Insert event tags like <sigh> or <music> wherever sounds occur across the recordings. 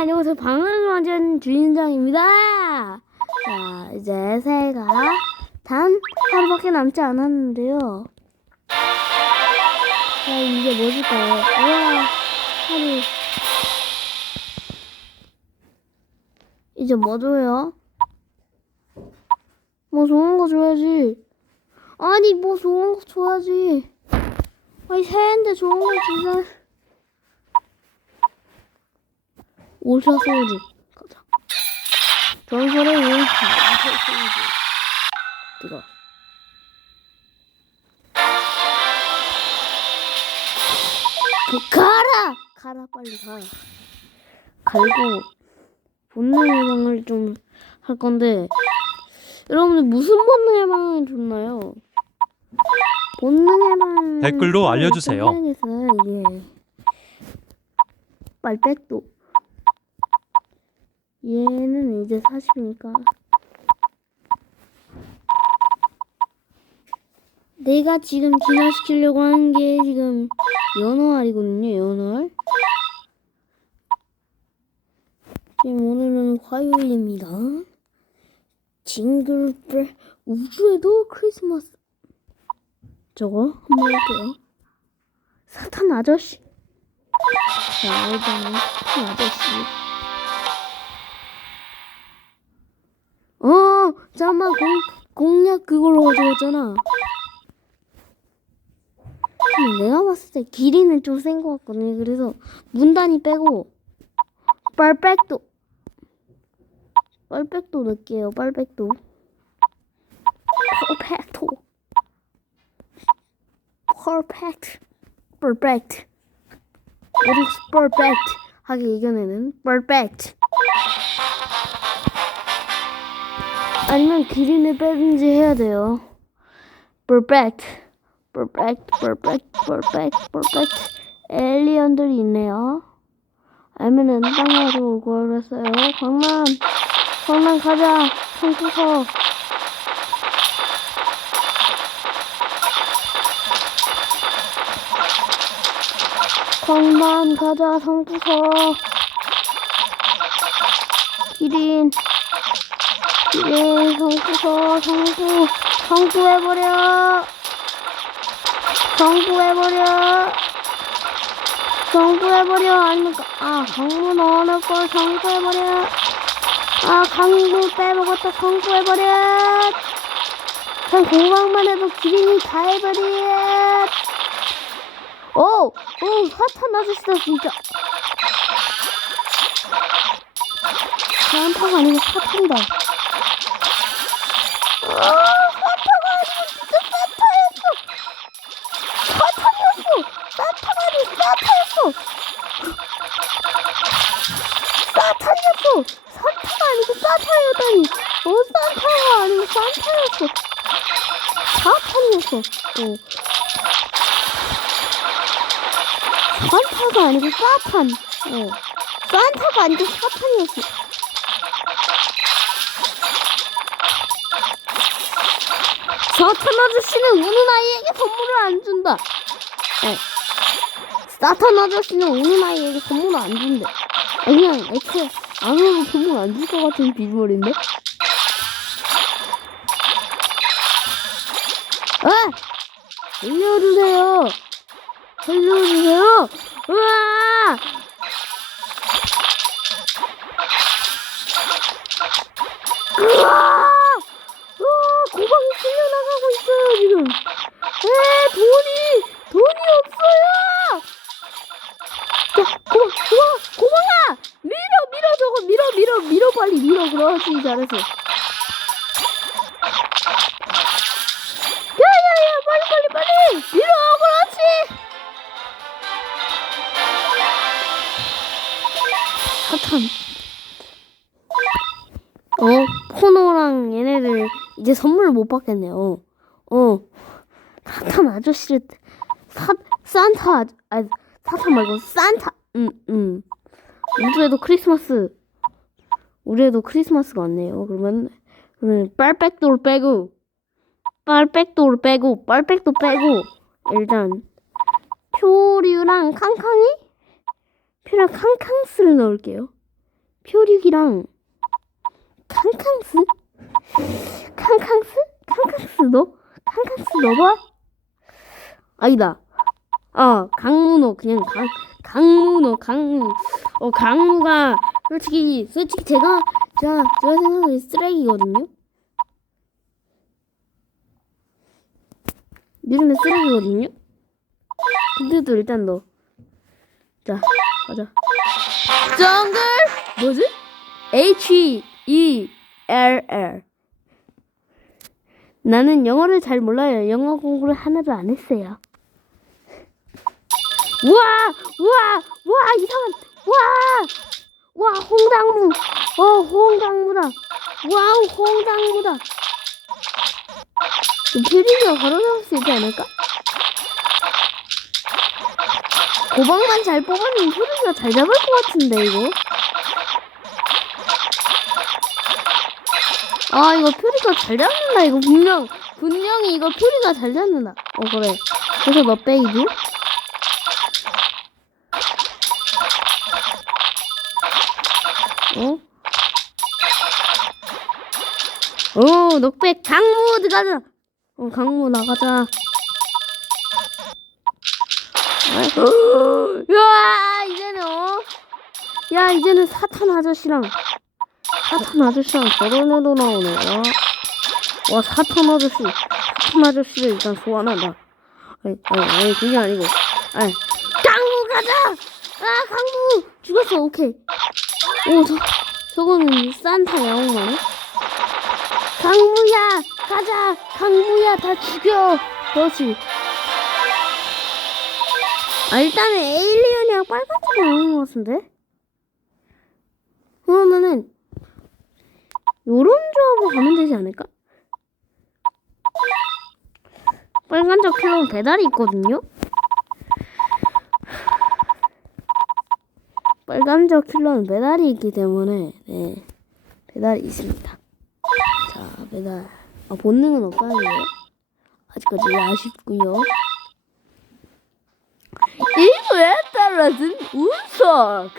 안녕하세요. 방을 맞은 주인장입니다. 자, 이제 새해가 단 하루밖에 남지 않았는데요. 자, 이제 뭐 줄까요? 우와, 하루. 이제 뭐 줘요? 뭐 좋은 거 줘야지. 아니, 뭐 좋은 거 줘야지. 아니, 새해인데 좋은 거 주자. 오셔 소리 가자. 전설의 용 오셔 소리. 그, 가라! 가라 빨리 가. 갈고 본능 예방을 좀 할 건데 여러분들 무슨 본능 예방이 좋나요? 본능 예방 댓글로 알려주세요. 이게 빨백도 얘는 이제 40이니까. 내가 지금 진화시키려고 하는 게 지금 연어알이거든요 연어알 지금 오늘은 화요일입니다. 징글벨 우주에도 크리스마스. 저거 한번 할게요. 사탄 아저씨. 자 일단은 사탄 아저씨 잠깐만 공, 공략 그걸로 가져왔잖아. 내가 봤을 때 길이는 좀 센 것 같거든요. 그래서 문단이 빼고 빨백도 빨백도 넣을게요. 빨백도 퍼펙토 퍼펙트 퍼펙트 어디 퍼펙트 하게 이겨내는 퍼펙트 아니면 기린을 빼든지 해야 돼요. Perfect, perfect, perfect, perfect, perfect. 엘리언들이 있네요. 아니면은 땅으로 오고 그랬어요. 광란, 광란 가자. 성구석. 광란 가자. 성구석. 기린. 예, 성구서, 성구, 성구해버려! 성구해버려! 성구해버려! 아니면, 아, 강무 넣어놓을 걸 성구해버려! 아, 강무 빼먹었다, 성구해버려! 그냥 공방만 해도 기린이 다 해버려! 오! 오, 사탄 아저씨다, 진짜! 사탄가 아니고 사탄다. 어. 어. 어. 산타가 아니고 사탄. 어. 산타가 아니고 사탄이었어. 사탄 아저씨는 우는 아이에게 선물을 안 준다. 어. 사탄 아저씨는 우는 아이에게 선물을 안 준대. 아, 그냥 애초에 아무도 선물 안 줄 것 같은 비주얼인데? 아! 살려주세요! 살려주세요! 으아! 으아! 에, 돈이, 돈이 없어요! 자, 고방, 고방, 고방아! 밀어, 밀어, 저거, 밀어, 밀어, 밀어, 빨리 밀어. 그렇지, 잘했어. 야, 야, 야, 빨리, 빨리, 빨리! 밀어, 그렇지! 사탄. 어, 포노랑 얘네들 이제 선물을 못 받겠네요. 어, 사탄 아저씨를 사 산타 아저- 아 사탄 말고 산타. 음 음. 우주에도 크리스마스. 우리에도 크리스마스가 왔네요. 그러면 그러면 빨백도를 빼고 빨백도를 빼고 빨백도 빼고 일단 표류랑 캉캉이 표랑 캉캉스를 넣을게요. 표류기랑 캉캉스? 캉캉스? 캉캉스 너? 캉캉스 넣어봐? 아니다. 아 강문호 그냥 강 강문호 강무 어 강무가 솔직히 솔직히 제가 제가 제가 생각하는 쓰레기거든요. 요즘에 쓰레기거든요. 근데도 일단 넣어. 자 가자. 정글 뭐지? H E L L 나는 영어를 잘 몰라요. 영어 공부를 하나도 안 했어요. 우와, 우와, 우와, 이상한, 우와, 와, 홍당무, 어, 홍당무다. 와우, 홍당무다. 바로 잡을 수 있지 않을까? 고방만 잘 뽑으면 표리가 잘 잡을 것 같은데, 이거. 아, 이거 표리가 잘 잡는다, 이거 분명, 분명히 이거 표리가 잘 잡는다. 어, 그래. 그래서 너 빼이지? 어, 넉백 강무 들어가자. 어, 강무 나가자. 어, 야, 이제는 어? 야, 이제는 사탄 아저씨랑 사탄 아저씨랑 결혼해도 나오네. 어? 와, 사탄 아저씨, 사탄 아저씨를 일단 소환한다. 아니, 아니 그게 아니고, 아니, 강무 가자. 아, 강무 죽었어. 오케이. 오, 저, 저거는 산타 야옹마네? 강무야! 가자! 강무야! 다 죽여! 그렇지. 아, 일단은 에일리언이랑 빨간색이 나오는 것 같은데? 그러면은, 요런 조합으로 가면 되지 않을까? 빨간색 킬러는 배달이 있거든요? 빨간적 킬러는 배달이 있기 때문에 네 배달이 있습니다. 자 배달 아 본능은 없다는 게 아직까지 아쉽고요. 일부에 따라든 운석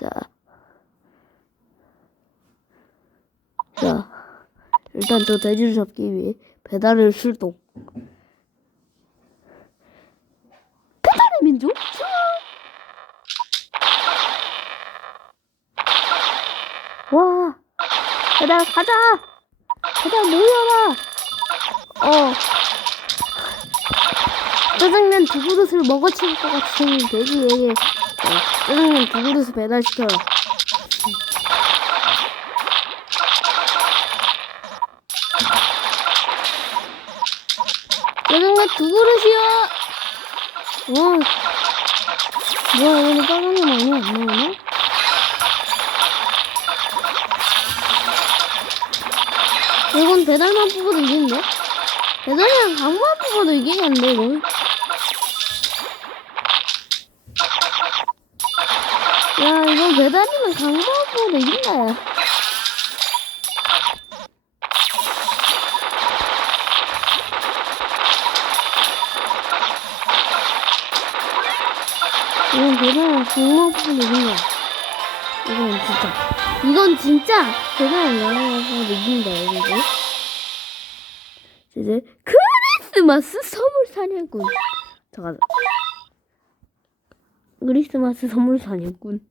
자. 자, 일단 저 돼지를 잡기 위해 배달을 출동. 배달의 민족? 와, 배달 가자. 배달 모여라. 어. 짜장면 두 그릇을 먹어치울 것 같이 생긴 돼지에게 어, 짜장면 두 그릇을 배달시켜요. 짜장면 두 그릇이요. 와, 뭐야 오늘 짜장면 많이 안 나오네? 이건 배달만 뽑아도 이긴데? 배달이랑 강만 뽑아도 이기겠는데 이건? 야 이거 배달이랑 강만 뽑아도 이긴다 야. 이건 배달이랑 강만 뽑아도 이긴다 이건 진짜 이건 진짜 대단한 영화라서 이긴다 이거 이제 크리스마스 선물 사냥꾼. 잠깐. 크리스마스 선물 사냥꾼.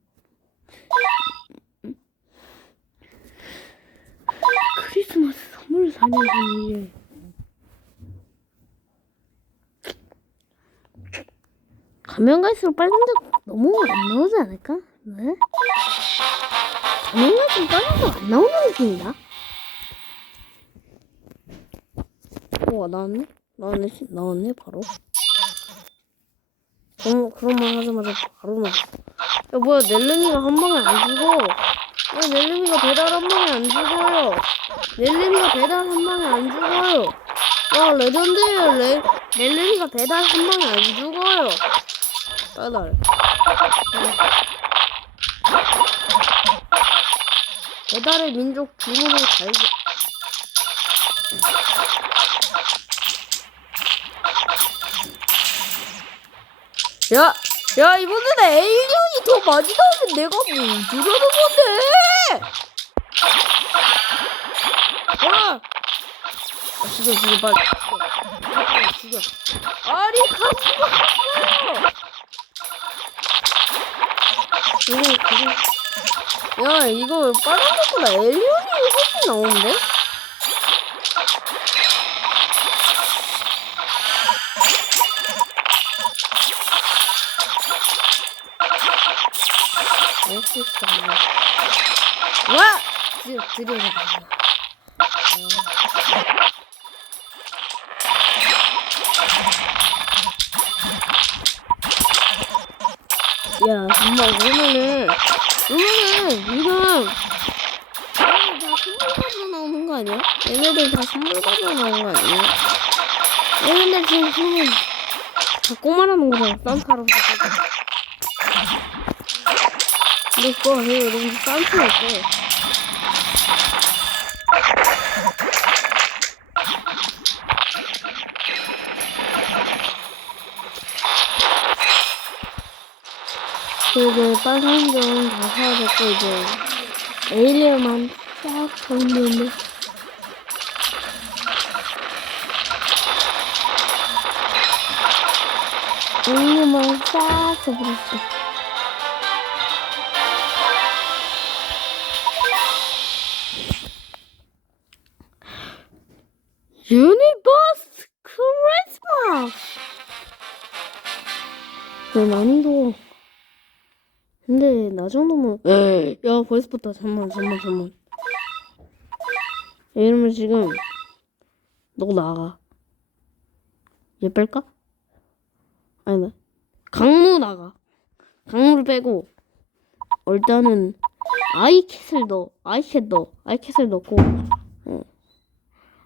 크리스마스 선물 사냥꾼이 가면 갈수록 빨간색 너무 안 나오지 않을까? 네? 가면 갈수록 빨간색 안 나오는 느낌이다. 우와 나왔네? 나왔네? 나왔네 바로. 그럼 그런 말 하자마자 바로 나왔어. 야 뭐야 넬름이가 한 방에 안 죽어. 야 넬름이가 배달 한 방에 안 죽어요. 넬름이가 배달 한 방에 안 죽어요. 와 레전드예요 레 넬름이가 배달 한 방에 안 죽어요. 배달. 배달의 민족 주문을 달고. 야, 야, 이번에는 에일리언이 저 많이 나오면 내가 뭐 어쩌라는 건데? 와! 아, 죽여, 죽여, 빨리. 죽여. 아니, 가수가 갔어요! 이거, 이거. 야, 이거 빨간 것보다 엘리온이 훨씬 나오는데? 역시 있어. 와! 드, 드려야 돼. 야, 엄마, 그러면은, 그러면은, 지금, 얘네들 다 선물 받으러 나오는 거 아니야? 얘네들 다 선물 받으러 나오는 거 아니야? 지금 선물, 다 꼬마라는 거잖아, 산타로. 내 거, 내 여러분들 산타였어. 이제 빨간 점다 사야 됐고, 이제, 에일리어만 싹 정리했네. 에 일리어만 싹 접어버렸어. 유니버스 크리스마스! 왜 난이도 근데 나 정도면 야 벌써부터 잠만 잠만 잠만 이러면 지금 너 나가 얘 뺄까? 아니다. 강무 나가. 강무를 빼고 어, 일단은 아이캣을 넣어. 아이캣 넣어. 아이캣을 넣고 어.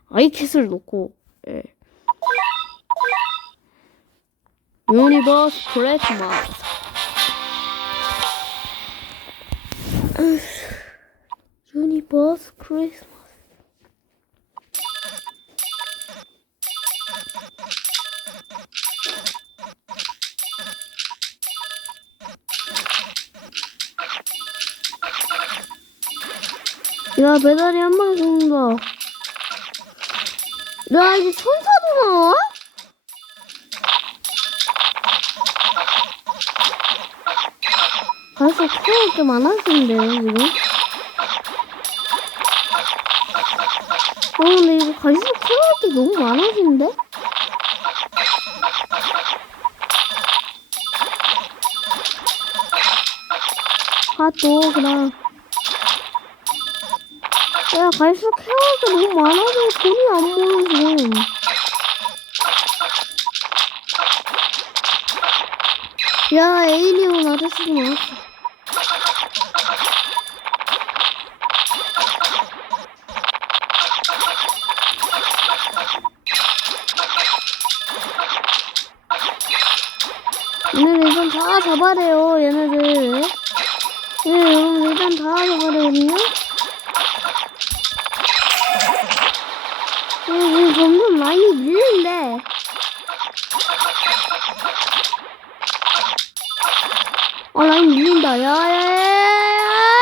아이캣을 넣고 예. 유니버스 크리스마스 유니버스 크리스마스 야 배달이 한 방에 죽는다 야 이제 천사도 나와? 벌써 캐릭 좀 많아지는데요 지금? 어 근데 이거 갈수록 캐릭이 너무 많아지는데? 아또 그냥 야 갈수록 캐릭이 너무 많아지고 돈이 안 지금 야 에이리온 아저씨도 나왔어. 얘네들 일단 다 잡아래요 얘네들. 예 여러분 일단 다 잡아래거든요 많이 밀리는데. 아, 어, 라인 밀린다. 야, 야, 야, 야, 야, 야.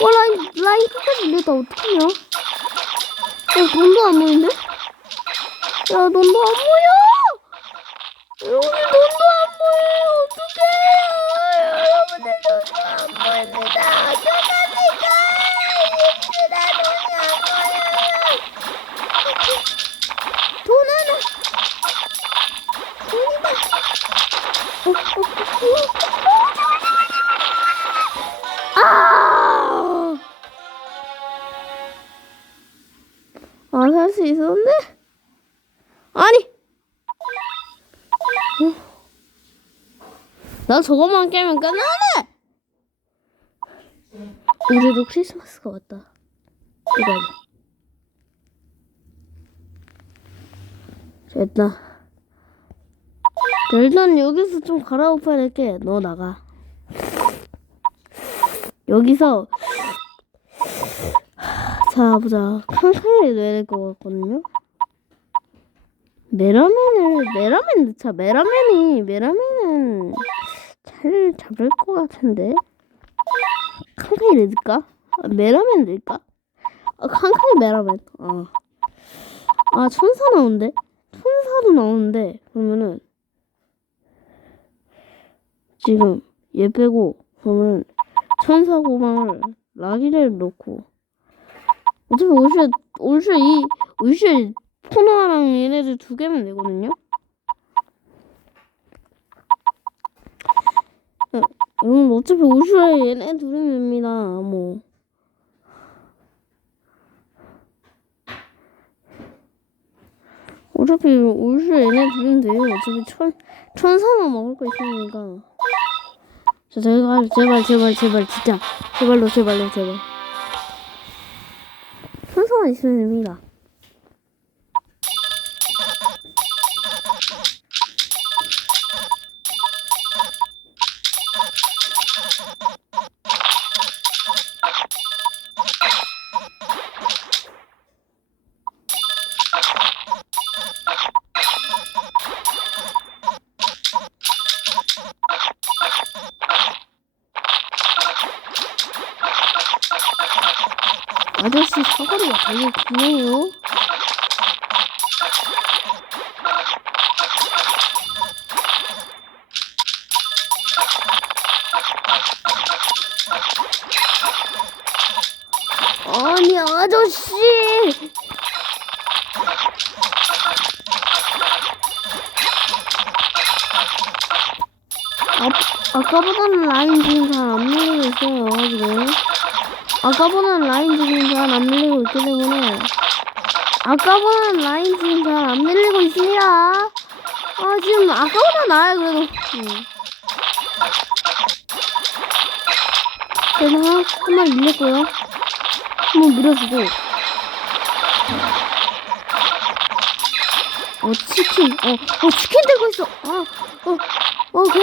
와, 어, 라인, 라인 끝까지 밀렸다. 어떡하냐? 야, 돈도 안 보이네? 야, 돈도 안 보여! 여기 돈도 저것만 깨면 끝나네! 우리도 크리스마스가 왔다. 이거. 됐다. 자, 일단 여기서 좀 갈아엎어야 될게. 너 나가. 여기서 자 보자 칸칸이 넣어야 될 것 같거든요 메라맨을 메라맨 넣자 메라맨이 메라맨은 잘 잡을 것 같은데 넣을까? 아, 메라맨 넣을까? 아, 칸칸이 메라맨 아. 아 천사 나오는데? 천사도 나오는데 그러면은 지금 얘 빼고 그러면 천사 고방을 라기를 넣고 어차피 올쇼 올쇼 이 올쇼 포노아랑 얘네들 두 개면 되거든요. 어, 음, 어차피 올쇼에 얘네 둘이면 됩니다. 뭐. 어차피 올쇼 얘네 돼요. 어차피 천 천사만 먹을 거 있으니까. 자, 제발 제발 제발 제발 진짜 제발로 제발로 제발. 천사만 있으면 됩니다. 아저씨 사거리가 되게 기네요. 아니 아저씨 아, 아까보다는 라인 지금 잘 안 밀리고 있어요 지금 아까보다는 라인 지금 잘 안 밀리고 있기 때문에 아까보다는 라인 지금 잘 안 밀리고 있습니다. 아 지금 아까보다 나아요 그래도. 음. 그래서 한 마리 밀렸고요. 한번 밀어주고. 어 치킨. 어, 어 치킨 들고 있어. 아어 오케이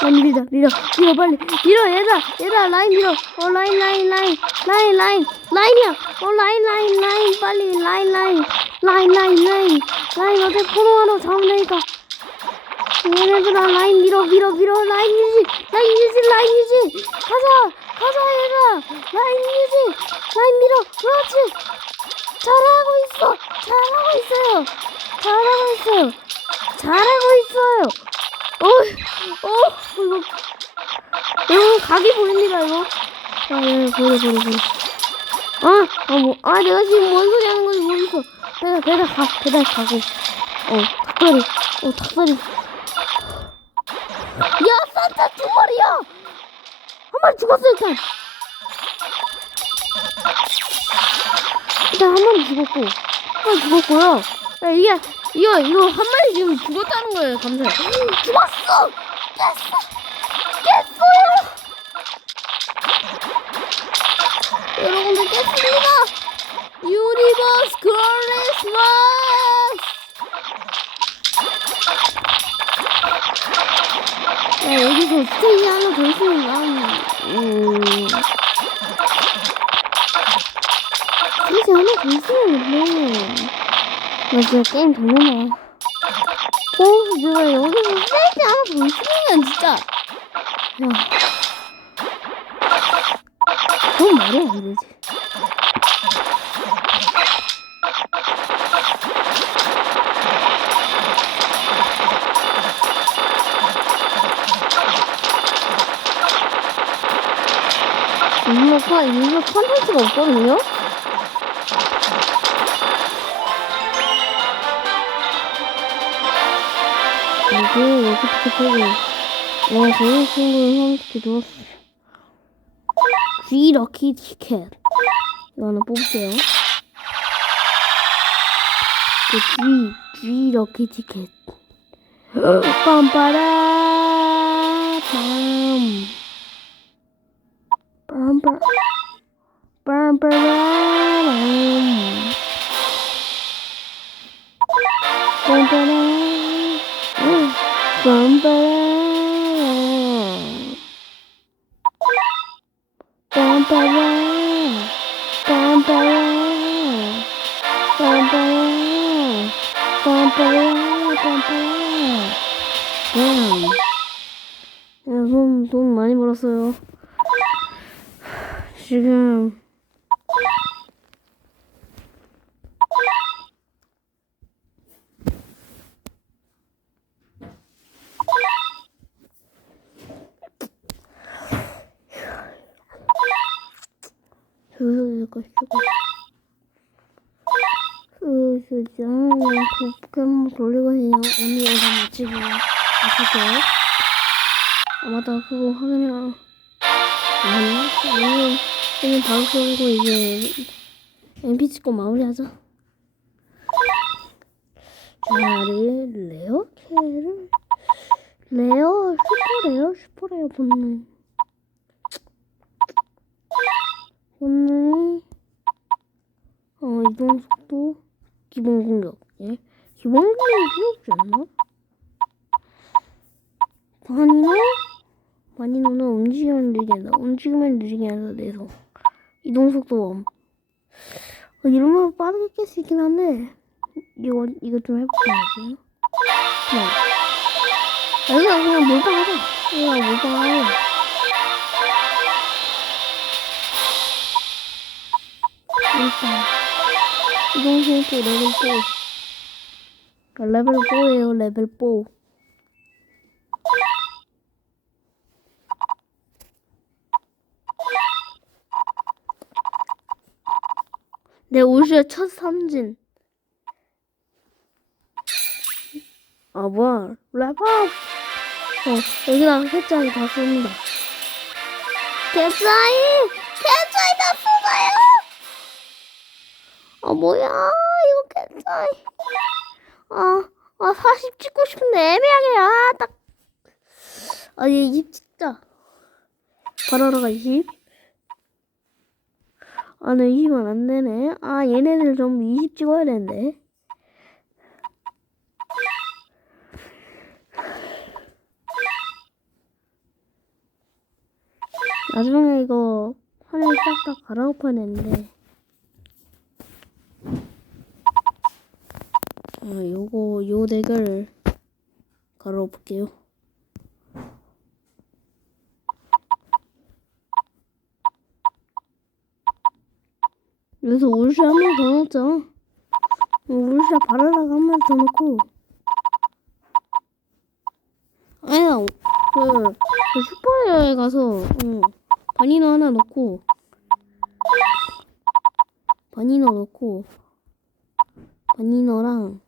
나 밀자 밀어 밀어 빨리. 밀어 얘들아 얘들아 라인 밀어. 어 라인 라인 라인. 라인 라인. 라인이야. 어 라인 라인 라인. 빨리 라인 라인. 라인 라인 라인. 라인 어제 포로하러 잡으면 되니까 얘네들아 라인 밀어 밀어 밀어. 라인 유지 라인 유지 라인 유지. 가자 가자 얘들아. 라인 유지 라인 밀어. 그렇지. 잘하고 있어. 잘하고 있어요. 잘하고 있어요 잘하고 있어요 어, 어, 이거, 이거 각이 보입니다, 이거. 아, 예, 보여, 보여, 보여. 아, 아, 뭐, 아, 내가 지금 뭔 소리 하는 건지 모르겠어. 배달, 배달 가, 배달 가고. 어, 닭다리, 어, 닭다리. 야, 산타 두 마리야! 한 마리 죽었어, 일단. 일단 한 마리 죽었고, 한 마리 죽었고요. 야, 이게, 이거, 이거 한 마리 지금 죽었다는 거예요, 감사해. <gasps> 죽었어! 깼어! 크리스마스! 야, 여기서 스테이지 하나 더 있으면 난, 음. 스테이지 하나 더 있으면 뭐. 나 진짜 게임 돌려놔. 어, 내가 여기서 스테이지 하나 더 있으면 진짜. 야. 그건 말이 안 되지. 유 료 컨, 유료 컨텐츠가 없거든요? 이게 여기 티켓이 어, 저희 친구는 한 티켓 들었어. G 럭키 티켓. 이거 하나 뽑을게요. 그 G, G 럭키 티켓. 빰빠라, 빰. 빰 <sighs> 지금 그거 쓰고. 그, 그, 저는 포켓몬 돌리거든요. 오늘 영상 마치고, 마칠게요. 아, 맞다. 그거 확인해야. 아니야? 오늘, 오늘 바로 쏘고 이제, MP 찍고 마무리하자. 자, 레, 레어 캐를, 레어, 슈퍼 레어, 슈퍼 레어 본능. 본능이, 어, 이동 속도, 기본 공격. 예? 기본 공격이 필요 없지 않나? 바니노? 바니노는 움직이면 느리게 한다. 움직이면 느리게 한다. 내서. 이동 속도 엄. 어, 이러면 빠르게 깰 수 있긴 한데, 이거, 이거 좀 해볼게요. 그냥. 여기가 그냥 몰빵하자. 여기가 몰빵하자. 일단. 이동 속도 레벨 4. 레벨 4예요, 레벨 4. 내 옷의 첫 삼진. 아, 뭐야. 래퍼! 어, 여기다가 캣자이 다. 캣자이! 캣자이 아, 뭐야. 이거 캣자이. 아, 아, 40 찍고 싶은데 애매하게, 아, 딱. 아, 얘 20 찍자. 바로라가 20. 아, 네, 20은 안 되네. 아, 얘네들 전부 20 찍어야 되는데. 나중에 이거 화면 싹다 갈아엎어냈는데. 아, 요거, 요 덱을 갈아엎을게요. 여기서 울시 한번 더 넣자. 울시 바라라가 한번 더 넣고. 아니야, 그, 그 슈퍼에어에 가서, 응, 바니너 하나 넣고, 바니너 넣고, 바니너랑,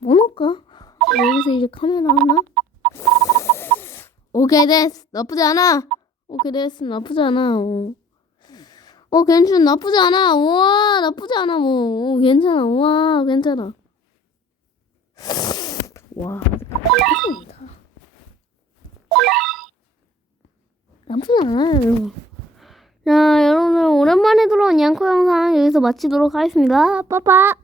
뭐 넣을까? 여기서 이제 카메라 하나? 오케이 됐어. 나쁘지 않아. 오케이 됐어. 나쁘지 않아. 어, 어 괜찮아 나쁘지 않아. 우와 나쁘지 않아. 뭐. 오, 괜찮아. 우와 괜찮아. 와 나쁘지 않아요 자 여러분들 오랜만에 돌아온 양코 영상 여기서 마치도록 하겠습니다. 빠빠